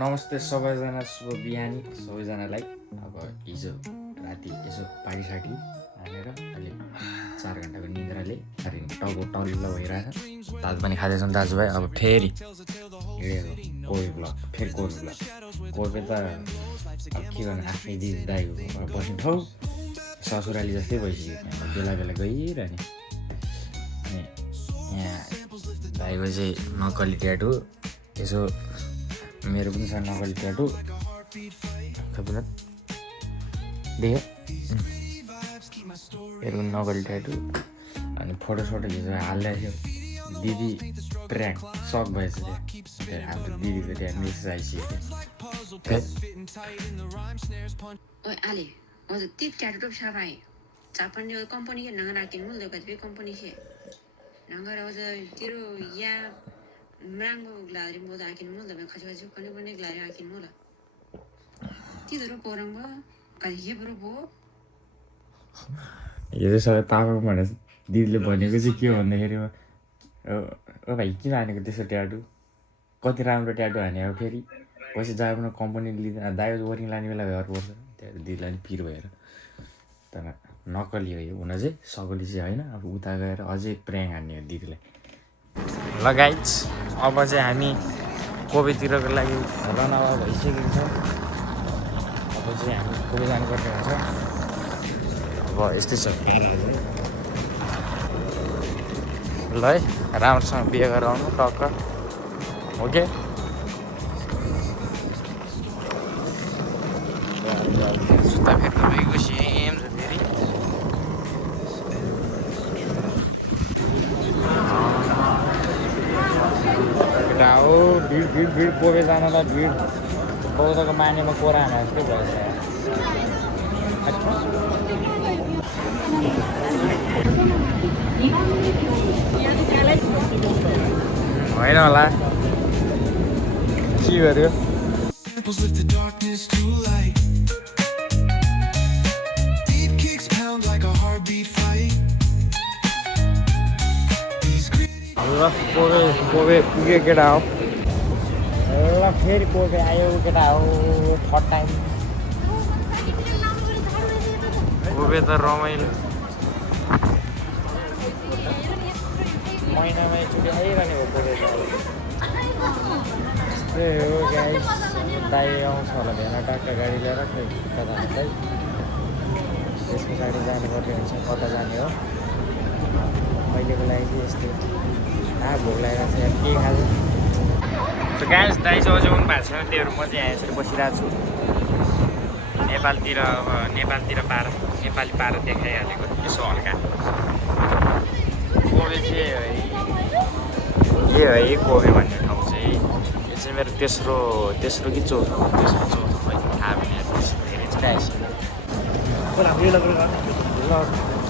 नमस्ते सबैजना, शुभ बिहानी सबैजनालाई। अब हिजो राति यसो पार्टी साटी हानेर अहिले 4 घन्टाको निन्द्राले टाउको टल्लो भइरहेछ। दाजु पनि खाँदैछन् दाजुभाइ। अब फेरि हिँडेको कोही ब्लक, फेरि कोही ब्लक। कोही त अब के गर्नु, आफ्नै दिदी दाइको बस्ने ठाउँ ससुराली जस्तै भइसक्यो। बेला बेला गइरहने। यहाँ दाइको चाहिँ नक्कली ट्याटु, यसो मेरो पनि छ नक्कली ट्याटु। खबर देख्यो मेरो पनि नक्कली ट्याटु। अनि फोटो खिचेर हाल्दै थियो। दिदी ट्र्याक सक भएछ त्यो हाम्रो दिदीको ट्र्याक मेसेज आइसक्यो। Ale, o tip chat group sabai. Chapan yo company ke nang rakin mul dekat bi company se. Nanggar o tiro ya mrango glari mo dakin mul dekat khaju kone kone glari akin mul. Ti doro porang ba kali bro bo. यो सबै पापा भने दिदीले भनेको चाहिँ के भन्दाखेरि ओ भाइ किन हानेको त्यसो ट्याटु, कति राम्रो ट्याटु हाने हो। फेरि पछि जानु कम्पनी लिँदा दाइको वर्किङ लाने बेला घर पर्छ। त्यहाँ दिदीलाई पनि पिर भएर। तर नक्कली हो यो, हुन चाहिँ सकली चाहिँ होइन। अब उता गएर अझै प्र्याङ हान्ने हो दिदीलाई। ल गाइज, अब चाहिँ हामी कोबीतिरको लागि रनआउट भइसकेको छ। अब चाहिँ हामी कोबी जानुपर्ने हुन्छ। अब यस्तै छ ल है, राम्रोसँग बिहे गरेर आउनु टक्क। ओके, जुत्ता फेर्नु भएको सेम छ फेरि। केटा हो भिड भिड भिड कोबे जानलाई भिड। बौद्धको मानेमा कोरा हाने जस्तै भएछ। होइन होला के गर्यो। कोबे पुग्यो केटा हो। ल फेरि कोबे आयो केटा हो। थर्ड टाइम कोबे त रमाइलो। महिनामा एकचोटि आइरहने हो कोबे त। त्यही हो गाइस, दाइ आउँछ होला भेना टक्क गाडी लिएर खै कता हाल्दै। त्यस पछाडि जानुपर्ने हुन्छ, कता जाने हो। अहिलेको लागि चाहिँ यस्तो भोक लागेको छ। के खान्छ त गाइस। दाइ चाहिँ अझै पनि भएको छैन, त्योहरू म चाहिँ यहाँ यसरी बसिरहेको छु। नेपालतिर अब नेपाली पारा देखाइहालेको यसो हल्का। कोबे चाहिँ के है कोबे भन्ने ठाउँ चाहिँ, यो चाहिँ मेरो तेस्रो कि चौथो मैले थाहा पनि धेरै चाहिँ आइसक्यो। ल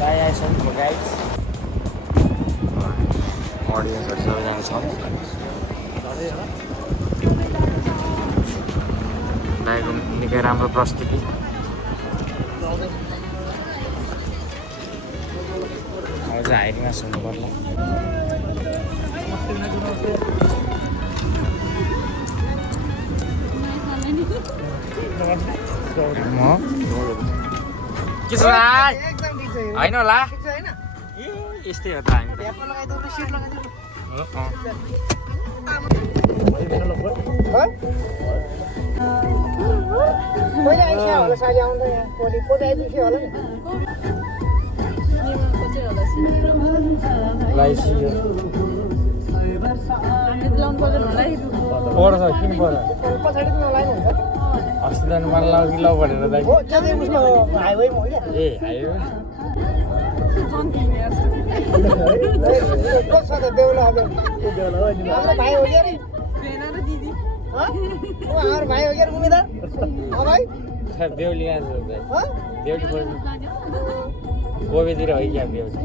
दाइ आइसक्नु गाइस। अडियन्सहरू सबैजना छ। दाइको निकै राम्रो प्रस्तुति। अब चाहिँ हाइरिङमा सुन्नु पर्ला। के छ होइन होला यस्तै हो त। हामी पर्छ किन पर्छ अस्ति त मलाई लाउ कि लाउ भनेर दाइ। ए हाइवे बेहुली कोबेतिर है क्या बेहुली।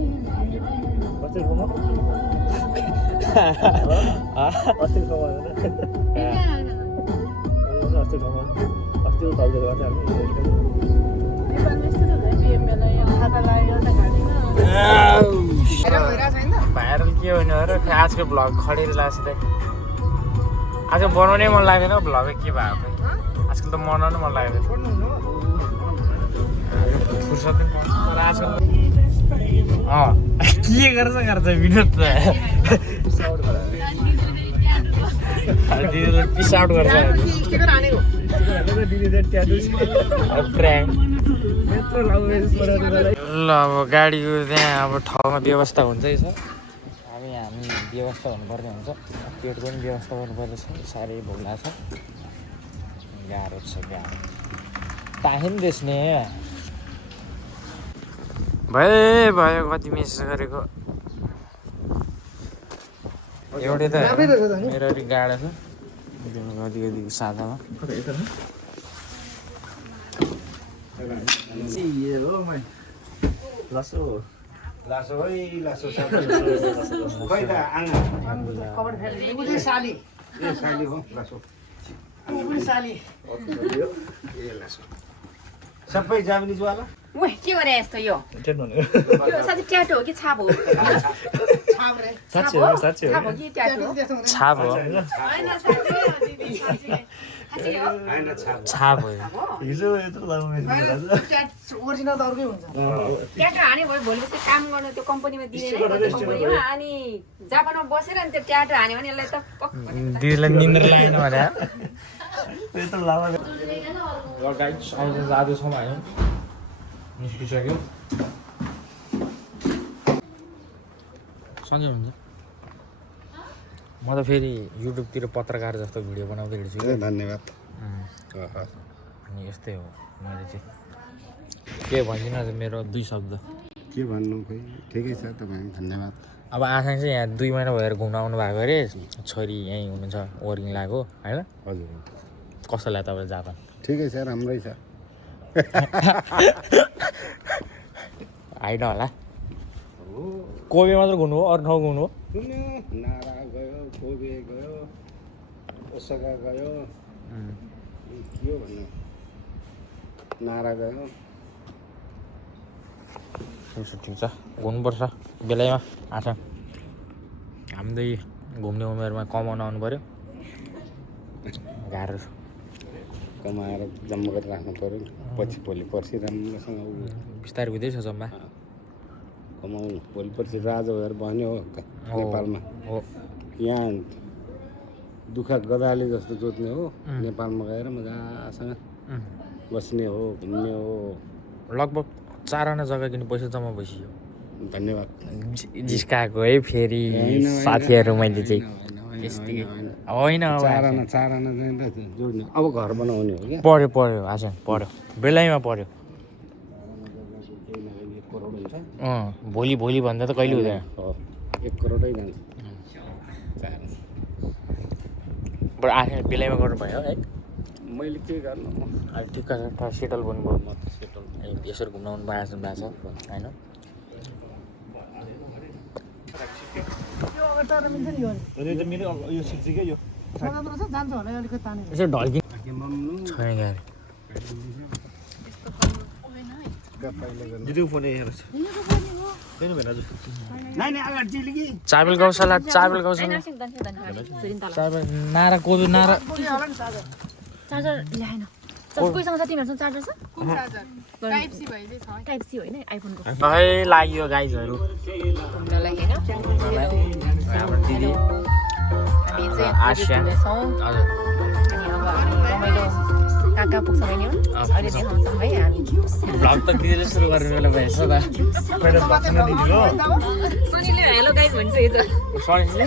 भाइरल के हुने हो र आजको भ्लग खडेर लाग्छ। आजकल बनाउनै मन लाग्दैन भ्लग के भयो खै आजकल त बनाउनै मन लाग्दैन फुर्सद नै पाउँदैन तर आजकल के गर्छ विनोद त पिस आउट गर्छ ल अब गाडीको त्यहाँ अब ठाउँमा व्यवस्था हुन्छै छ हामी व्यवस्था हुनुपर्ने हुन्छ पेटको पनि व्यवस्था गर्नुपर्ने छ साह्रै भोक लाग्छ गाह्रो छ गाह्रो ताहे पनि देख्ने भयो कति मेसेज गरेको एउटै त मेरो अलिक गाडा छ कति सादामा सबै जापानिजवाला ओइ के गरे यस्तो यो साथी ट्याटो हो कि छाप हो साँच्चै छाप हो कि ट्याटो हो छाप हो हैन साथी हो दिदी साथी हो छाप हो हिजो यत्रो लामो ओरिजिनल त अर्कै हुन्छ ट्याटो हाने भयो भोलिपछि काम गर्नु त्यो कम्पनीमा दिँदैन कम्पनीमा अनि जापानमा बसेर अनि त्यो ट्याटो हान्यो भने यसलाई त दिदीलाई निन्द्र लागेन भने यत्रो लामो गाइस अहिले जाँदैछौँ हामी निस्किसक्यो सन्चै हुन्छ म त फेरि युट्युबतिर पत्रकार जस्तो भिडियो बनाउँदै हिँड्छु कि धन्यवाद अनि यस्तै हो मैले चाहिँ के भनिदिनु आज मेरो 2 शब्द के भन्नु खोइ ठिकै छ तपाईँ धन्यवाद अब आसाङ चाहिँ यहाँ 2 महिना भएर घुम्न आउनु भएको अरे छोरी यहीँ हुनुहुन्छ वर्किङ लाग्यो होइन हजुर कस्तो लाग्यो तपाईँलाई जापान ठिकै छ राम्रै छ होइन होला कोबे मात्र घुम्नु हो अरू ठाउँ घुम्नु हो नारा गयो कोबे गयो ओसाका गयो के हो भन्नु नारा गयो ठिक छ घुम्नुपर्छ बेलैमा आसाङ हामी त घुम्ने उमेरमा कमाउन आउनु पऱ्यो गाह्रो छ कमाएर जम्मा गरेर राख्नु पऱ्यो पछि भोलि पर्सि राम्रोसँग बिस्तारै हुँदैछ जम्मा कमाउनु भोलि पर्सि राजा भएर बन्यो हो नेपालमा हो यहाँ दुःख गदाले जस्तो जोत्ने हो नेपालमा गएर मजासँग बस्ने हो घुम्ने हो लगभग 4 आना जग्गा किन पैसा जम्मा भइसक्यो धन्यवाद जिस्काएको है फेरि साथीहरू मैले चाहिँ होइन चार आना चाहिँ जोड्ने अब घर बनाउने हो क्या पढ्यो आसाङ पढ्यो बेलैमा पढ्यो 1 करोड हुन्छ भोलि भन्दा त कहिले हुँदैन 1 करोडै जान्छ बरु आसाङ बेलैमा गर्नु भयो है मैले के गर्नु अहिले ठिक्क छ सेटल गर्नुभयो म त सेटल यसरी घुम्न आउनु भएको छ होइन यो अगाडि टाढो मिल्छ नि यो यो सिक्जिकै यो सदान्द्र छ जान्छ होला अलिकति तानेर यसो ढल्किन छैन गाडी चाबेल गौशाला नारा कोदो नारा चार्जर ल्याएन कोहीसँग छ तिमीहरूसँग चार्जर छ टाइप सी होइन आइफोनको है लाग्यो गाइजहरू घुम्नलाई होइन हाम्रो दिदी हामी चाहिँ आसिया अनि अब हामी रमाइलो कहाँ कहाँ पुग्छ भने अहिले देखाउँछौँ है हामी भ्लग त दिदीले सुरु गर्ने बेला भएछ त सनीले हेलो गाइज भन्छ हिजो सनीले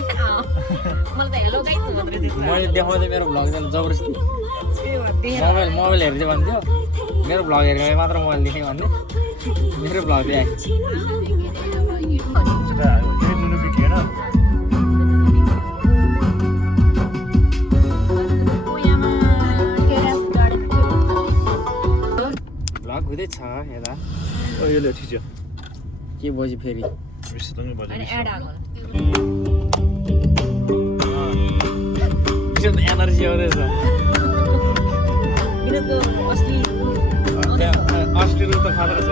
मलाई त हेलो गाइज भन्दै मैले देखाउँदै मेरो भ्लग जबरजस्ती मोबाइल हेर्दै भन्थ्यो मेरो भ्लग हेरेर मात्र मोबाइल देखेँ भन्ने मेरो भ्लग देखाएँ भ्लग हुँदैछ यता के बजी फेरि अनि एड आएको एनर्जी आउँदैछ विनोदको अस्ति असली रूप त खतरा छ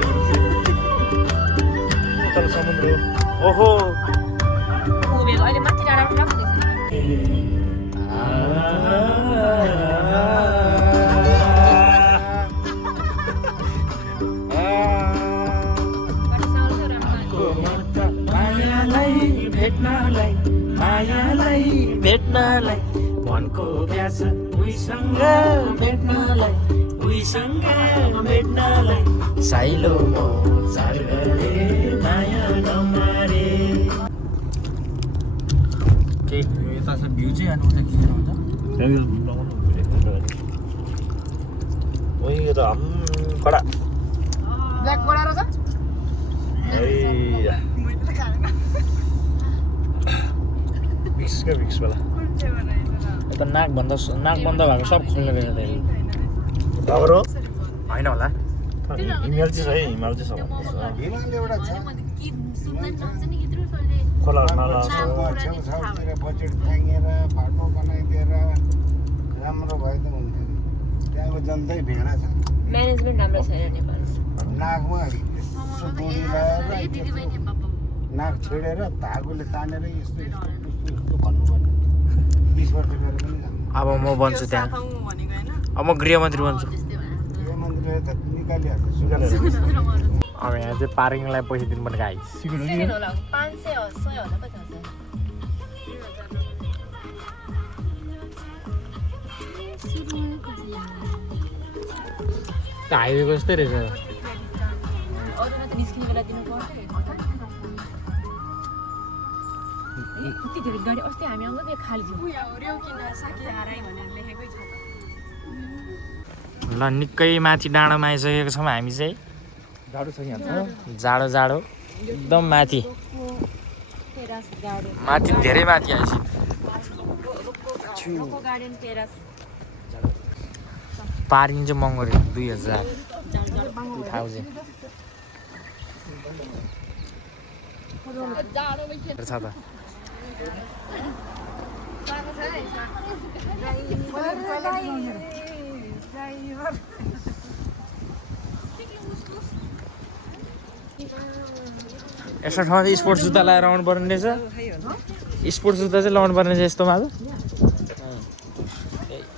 तल समुद्र ओहो अहिले माथि डाँडा पनि राम्रो मनको प्यास उहीसँग भेट्नलाई उहीसँग भेट्नलाई साइलो म चार गरे माया नमारे के यता छ भ्यू चाहिँ अनि उता खिच्नु हुन्छ ओइ यो त कडा ब्ल्याक कोडा रहेछ मिक्स वाला यता नाक बन्द भएको सब खोल्ने रहेछ त्यसले डगर हो होइन होला हिमाल चाहिँ छ है हिमाल चाहिँ छ हिमाल एउटा छ खोलाहरू नाला छ छेउछाउतिर बजेट फ्याँकेर बाटो बनाइदिएर राम्रो भए त हुन्थ्यो नि त्यहाँको जनतै भेडा छ म्यानेजमेन्ट राम्रो छैन नेपालमा नाकमा यस्तो डोरी लगाएर नाक छेडेर धागोले तानेर यस्तो यस्तो भन्नुपर्ने 20 वर्ष गएर पनि जानु अब म बन्छु त्यहाँ अब म गृहमन्त्री बन्छु यो मन्दिरले त निकालिहाल्छ अब यहाँ चाहिँ पार्किङलाई पैसा दिनुपर्ने गाई सेकेन्ड होला 500 होला कति हुन्छ हाइवेको जस्तै रहेछ अरूमा त निस्किने बेला दिनु पर्छ यति धेरै गाडी अस्ति हामी आउँदा त्यो खाली ल निकै माथि डाँडोमा आइसकेको छौँ हामी चाहिँ जाडो छ यहाँ जाडो जाडो एकदम माथि माथि धेरै माथि आइसक्यो पार्किङ चाहिँ महँगो रहेछ 2000 छ त यस्तो ठाउँमा चाहिँ स्पोर्ट्स जुत्ता लगाएर आउनु पर्ने रहेछ स्पोर्ट्स जुत्ता चाहिँ लगाउनु पर्ने रहेछ यस्तोमा त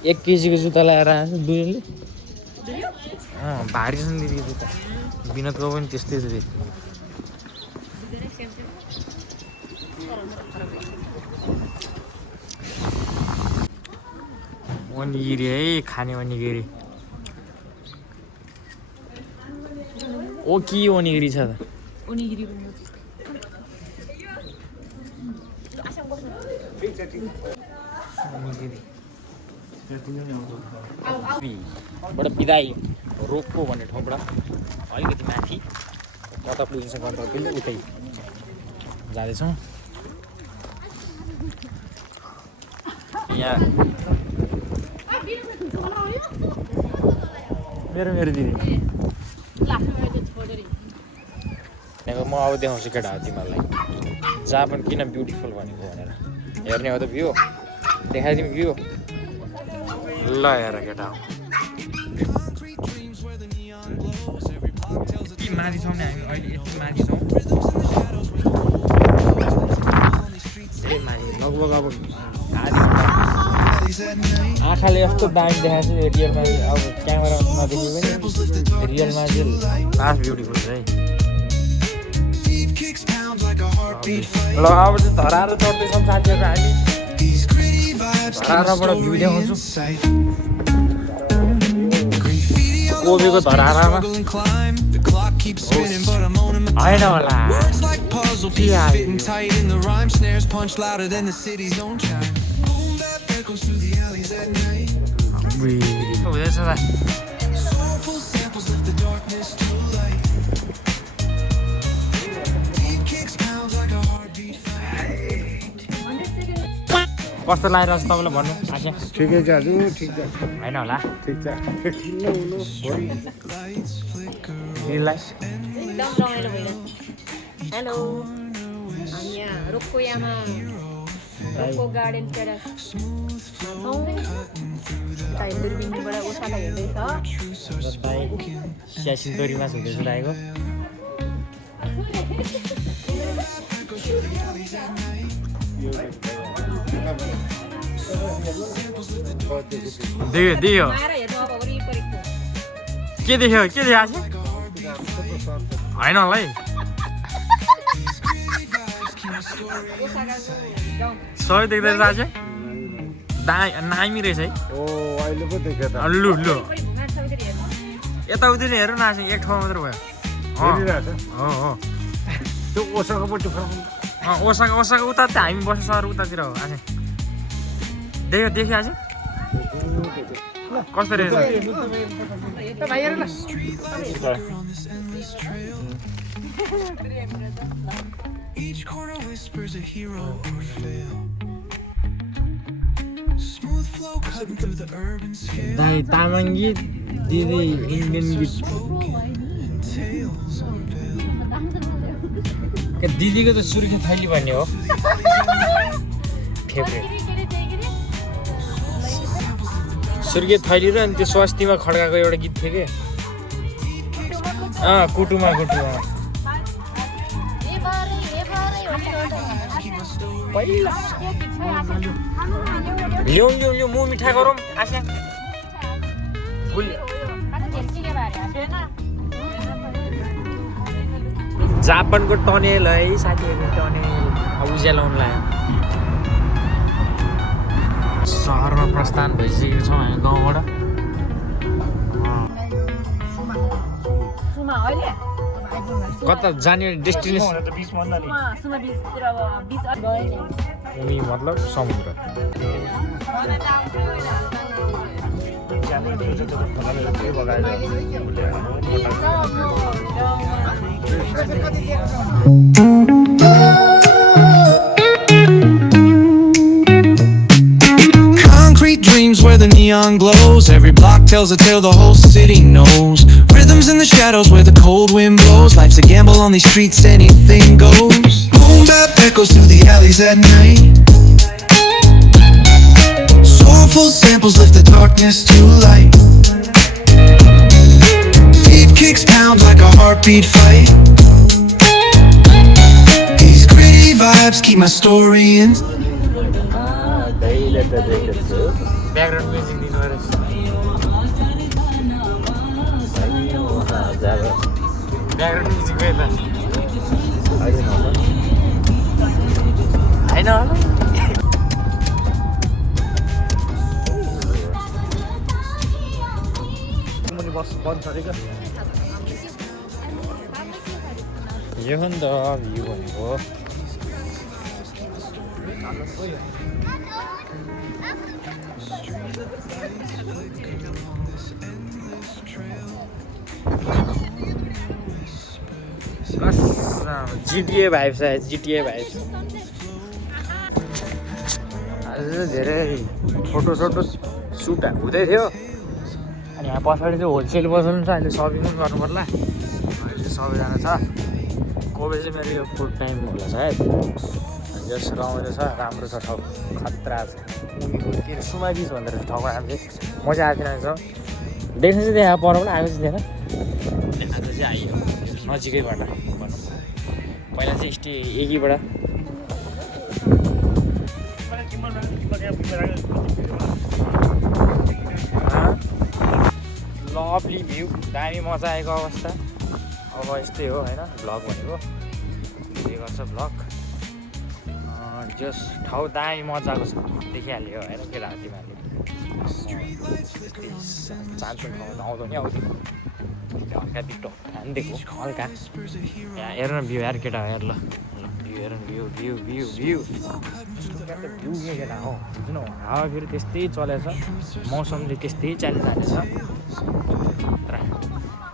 1 केजीको जुत्ता लगाएर आएको छ दुईले भारी छ नि दिदी जुत्ता विनोदको पनि त्यस्तै छ दिदी ओनिगिरी है खाने ओनिगिरी ओ के ओनिगिरी छ त ओनिगिरी बाट बिदाई रोकको भन्ने ठाउँबाट अलिकति माथि कता पुगिन्छ गन्तव्य उतै जाँदैछौँ यहाँ मेरो दिदी म अब देखाउँछु केटा हो तिमीहरूलाई जहाँ पनि किन ब्युटिफुल भनेको भनेर हेर्ने हो त भ्यू देखाइदिउँ भ्यू ल हेर केटा हो यति माथि छौँ नि हामी अहिले यति माथि छौँ धेरै माथि लगभग अब आधी घन्टा आँखाले यस्तो दामी देखाएको छु रियलमा अब क्यामेरामा नदेखि पनि रियलमा चाहिँ लास्ट ब्युटिफुल छ है ल अब चाहिँ धराएर चढ्दैछौँ साथीहरू हामी धराराबाट भ्यू देखाउँछु कोबीको धरारामा होइन होला हुँदैछ त कस्तो लागेर तपाईँलाई भन्नु आशा ठिकै छ हजुर ठिक छ होइन होला ठिक छ ठिक हुनु रिलाइज एकदम रमाइलो भइरहेछ हेलो हामी यहाँ रोक्कोयामा रोक्को गार्डन टेरेस दुर्बिनबाट उठालाई हेर्दैछ स्यासिन तोरीमा हुँदैछ राखेको दियो के देख्यो के देखाएको होइन होला है सही देख्दै आज नामी रहेछ है ओ अहिले पो देख्यो त लु लु यताउति नै हेर न आजै एक ठाउँमा मात्र भयो हेरिरहेछ हो हो त्यो ओसाकोपट्टि फर्काउनु ओसाको उता त हामी बस्छ सर उतातिर हो आजै देख्यो आज कस्तो रहेछ भाइ हेर न Each corner whispers a hero or fail. Smooth flow cutting through the urban scale. दाइ तामाङ गीत दिदी इन्डियन गीत Tales unveil. दिदीको त सुर्खे थैली भन्ने हो फेभरेट सुर्खे थैली र अनि त्यो स्वस्तिमा खड्काको एउटा गीत थियो कि कुटुमा ल्याउ म मिठा गरौँ आशा जापानको टनेल है साथीहरू टनेल अब उज्यालो आउनु लाग्यो सहरमा प्रस्थान भइसकेको छौँ हामी गाउँबाट कता जाने डेस्टिनेसन त 20 भन्दा नि उमी मतलब समुद्र Concrete dreams where the neon glows. Every block tells a tale the whole city knows. Rhythms in the shadows where the cold wind blows. Life's a gamble on these streets, anything goes. Boom bap echoes through the alleys at night. Soulful samples lift the darkness to light. Deep kicks pound like a heartbeat fight. These gritty vibes keep my story in. Background music दिनु background music गयो त होइन मुनि बस बन्द छ रे क्या यो हो नि त भ्यू भनेको जिटिए भाइब्स आयो जिटिए भाइब्स आज धेरै फोटो सुट हुँदै थियो अनि यहाँ पछाडि चाहिँ होलसेल बसाउनु छ अहिले सपिङ पनि गर्नु पर्ला अहिले सबैजना छ कोही चाहिँ मेरो यो फुल टाइम होला सायद यस रमाइलो छ राम्रो छ ठाउँ खतरा छ के अरे सुमा बिच भन्दो रहेछ ठाउँको नाम चाहिँ म चाहिँ आएको छ देख्न चाहिँ देखा पर पनि आएको चाहिँ देख आज चाहिँ आइयो नजिकैबाट भनौँ पहिला चाहिँ एकीबाट लभली भ्यू दामी मजा आएको अवस्था अब यस्तै हो होइन भ्लग भनेको के गर्छ भ्लग जस ठाउँ दामी मजाको छ देखिहाल्यो होइन केटाहरू तिमीहरूले चान्स आउँदो नि आउँथ्यो हल्का बिटो हानिदिएको हल्का यहाँ हेर न भ्यू यार केटा हेर ल भ्यू हेर न भ्यू के केटा हो जुन हावा फेरि त्यस्तै चलेछ मौसमले त्यस्तै चलिरहेको छ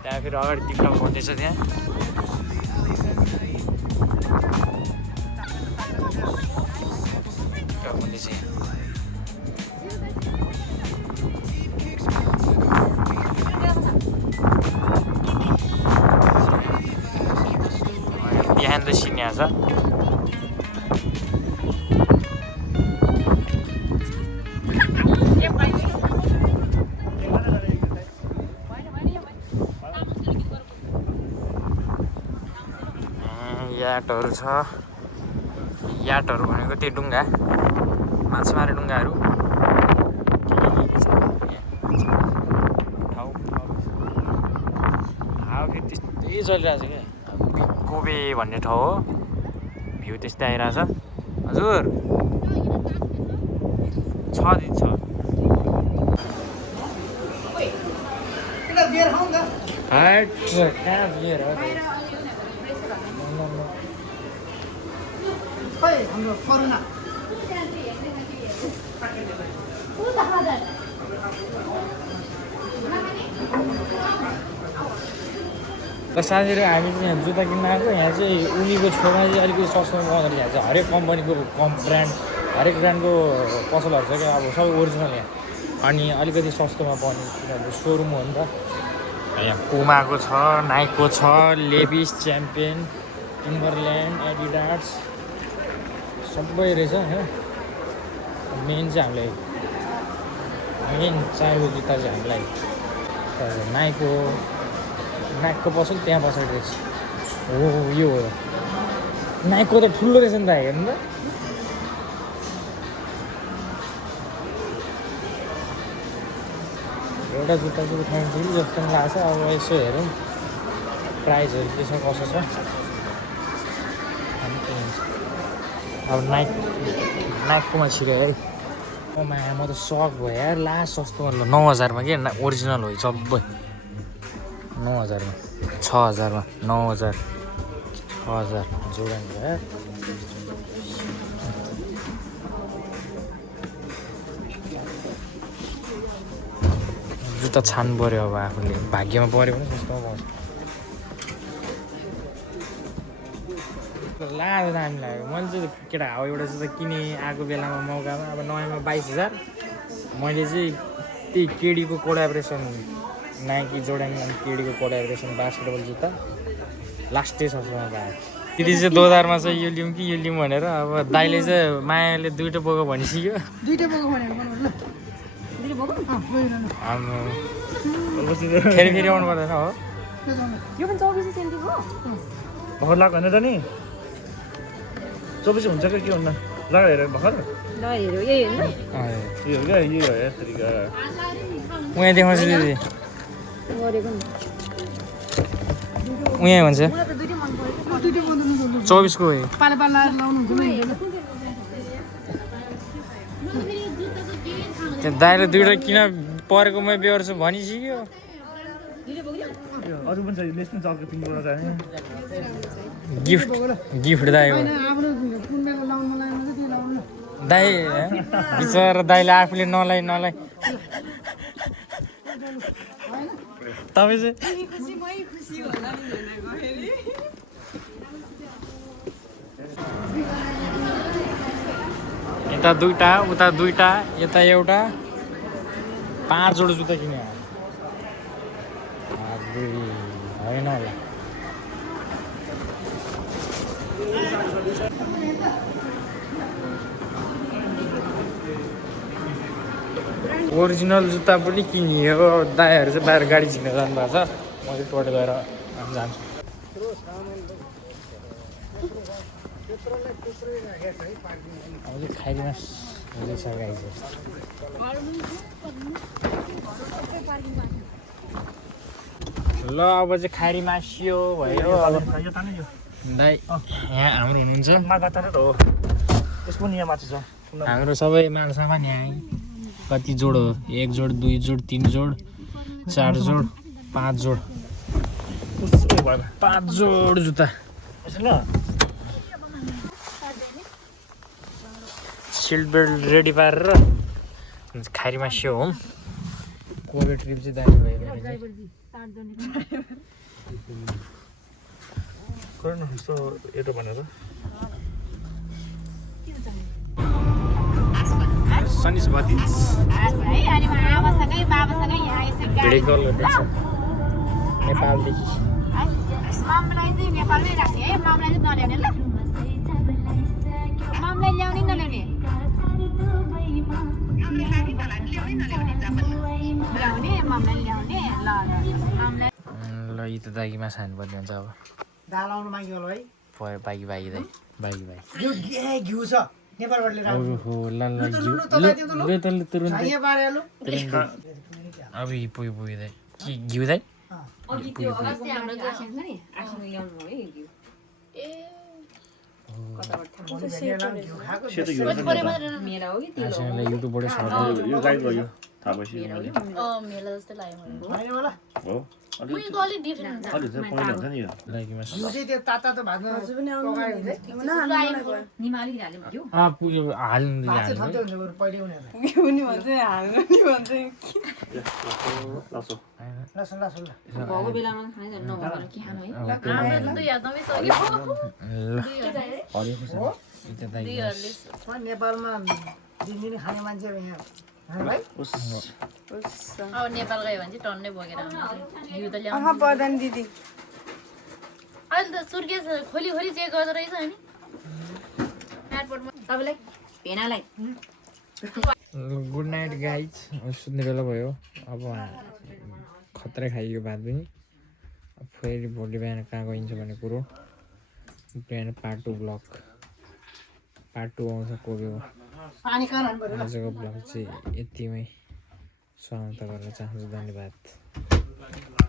त्यहाँ फेरि अगाडि टिकटक गर्दैछ त्यहाँ टिकटक हुँदैछ बिहान त सिन्या छ याटहरू छ याटहरू भनेको त्यो डुङ्गा माछा मारे डुङ्गाहरू ठाउँ हावा फेरि त्यस्तै चलिरहेको छ क्या कोबे भन्ने ठाउँ हो भ्यू त्यस्तै आइरहेछ हजुर 6 दिन छ हाट कहाँ बियर हो र साथीहरू हामी चाहिँ यहाँ जुत्ता किन्न आएको यहाँ चाहिँ उनीको छेउमा चाहिँ अलिकति सस्तोमा पाउँदाखेरि यहाँ चाहिँ हरेक कम्पनीको ब्रान्ड हरेक ब्रान्डको पसलहरू छ क्या अब सबै ओरिजिनल यहाँ अनि अलिकति सस्तोमा पाउने किनभने सोरुम हो नि त यहाँ पुमाको छ नाइकको छ लेभिस च्याम्पियन टिम्बरल्यान्ड एडिडास सबै रहेछ होइन मेन चाहिँ हामीलाई मेन चाहिएको जुत्ता चाहिँ हामीलाई नाइकको पसल त्यहाँ पछाडि रहेछ हो यो हो नाइकको त ठुलो रहेछ नि त हेर्नु त एउटा जुत्ता चाहिँ उठाउँछु जस्तो पनि लाग्छ अब यसो हेरौँ प्राइसहरू के छ कसो छ अब नाइककोमा छिर्यो है म त सक भयो यार लास्ट सस्तो 9000मा के ओरिजिनल हो सबै 9000मा 6000मा 9000 6000 जोर्डन भयो जुत्ता छान्नु पऱ्यो अब आफूले भाग्यमा पऱ्यो भने सस्तोमा पाउँछ लाग्यो दामी लाग्यो मैले चाहिँ केटा हावा एउटा जुत्ता किने आएको बेलामा मौकामा अब नयाँमा 22000 मैले चाहिँ त्यही केडीको कोलाब्रेसन नाइकी जोर्डन अनि केडीको कोलाब्रेसन बास्केटबल जुत्ता लास्टै सस्तोमा पाएँ दिदी चाहिँ दोधारमा चाहिँ यो लिउँ कि यो लिउँ भनेर अब दाइले चाहिँ मायाले दुइटा बोको भनिसक्यो फेरि फेरि आउनु पर्दैन हो यो पनि 24 सेन्टीको भर्खर लाग्यो भने त नि 24 हुन्छ कि के हुन्न लगाएर हेर भर्खर ल हेर्यो यही हेर्नु यो हो क्या यही हो या तरिका उहाँ देखाउँछु दिदी गरेको नि उहाँ हुन्छ मलाई त दुईटै मन पर्यो दुईटै मन 24 को हो पाले पाले लाउनु हुन्छ त्यो दाइले दुइटा किन परेको मै बेहोर्छु भनिसक्यो अरू पनि छ लेस पनि चल्के पिङबाट जाने गिफ्ट दाइ हो दाइ बिचरा दाइले आफूले नलाइ तपाईँ चाहिँ यता दुईटा उता दुईटा यता एउटा 5 जोड जुत्ता किने होइन होला ओरिजिनल जुत्ता पनि किनियो दाइहरू चाहिँ बाहिर गाडी झिक्न जानुभएको छ म चाहिँ टोटो गएर जान्छु अब चाहिँ खाइदिनुहोस् ल अब चाहिँ खारी मासियो भयो अब दाइ यहाँ हाम्रो हुनुहुन्छ हाम्रो सबै माल सामान यहाँ कति जोड हो 1 जोड 2 जोड 3 जोड 4 जोड 5 जोड 5 जोड जुत्ता सिल्ट बेल्ट रेडी पारेर खारीमा स्यो हो कोभिड ट्रिप चाहिँ दामी भयो सनिस बत्ती नेपालदेखि ल यी त दागी माछा हान्नुपर्ने हुन्छ अब दाल आउनु माग्यो होला है भयो बागी दाइ बागी यो घिउ छ नेपालबाट लिएर आउनु ओहो ल छाइया पारेलु अब यी पुगी दाइ के घिउ दाइ भोलि भेनिएला पनि घिउ खाएको सेतो घिउ छ नि मेरा हो कि तिलो आजकल युट्युबबाट सर्च त। यो गाईको यो थाहा भएपछि मैले मेला जस्तै लाग्यो मलाई होइन होला हो उनीको अलिक डिफ्रेन्ट हुन्छ अलि चाहिँ पहेँलो हुन्छ नि यो लाइकमा घिउ चाहिँ त्यो तातो भातमा पकायो भने चाहिँ निमा अलिकति हाल्यो भने पुग्यो हाल्नु भात चाहिँ हाल्नु ठन्डै हुन्छ बरु पहिले उनीहरूलाई लासो लसुन लसुन ल भएको बेलामा खानै त नभएर के खानु है हाम्रो दुई हात नमिसक्यो हरेको छ यता दाइ नेपालमा दिनदिनै खाने मान्छे अब यहाँ भाइ उस अब नेपाल गयो भने चाहिँ टन्नै बोकेर आउँछ घिउ त ल्याउनु प्रधान दिदी अहिले त सुर्केस खोली खोली चेक गर्दो रहेछ नि एयरपोर्टमा तपाईँलाई भेनालाई गुड नाइट गाइज सुत्ने बेला भयो अब खतरा खाइयो भात पनि अब फेरि भोलि बिहान कहाँ गइन्छ भन्ने कुरो बिहान पार्ट 2 ब्लग पार्ट 2 आउँछ कोही हो पानी कहाँ लानु पर्यो आजको ब्लग चाहिँ यतिमै समाप्त गर्न चाहन्छु धन्यवाद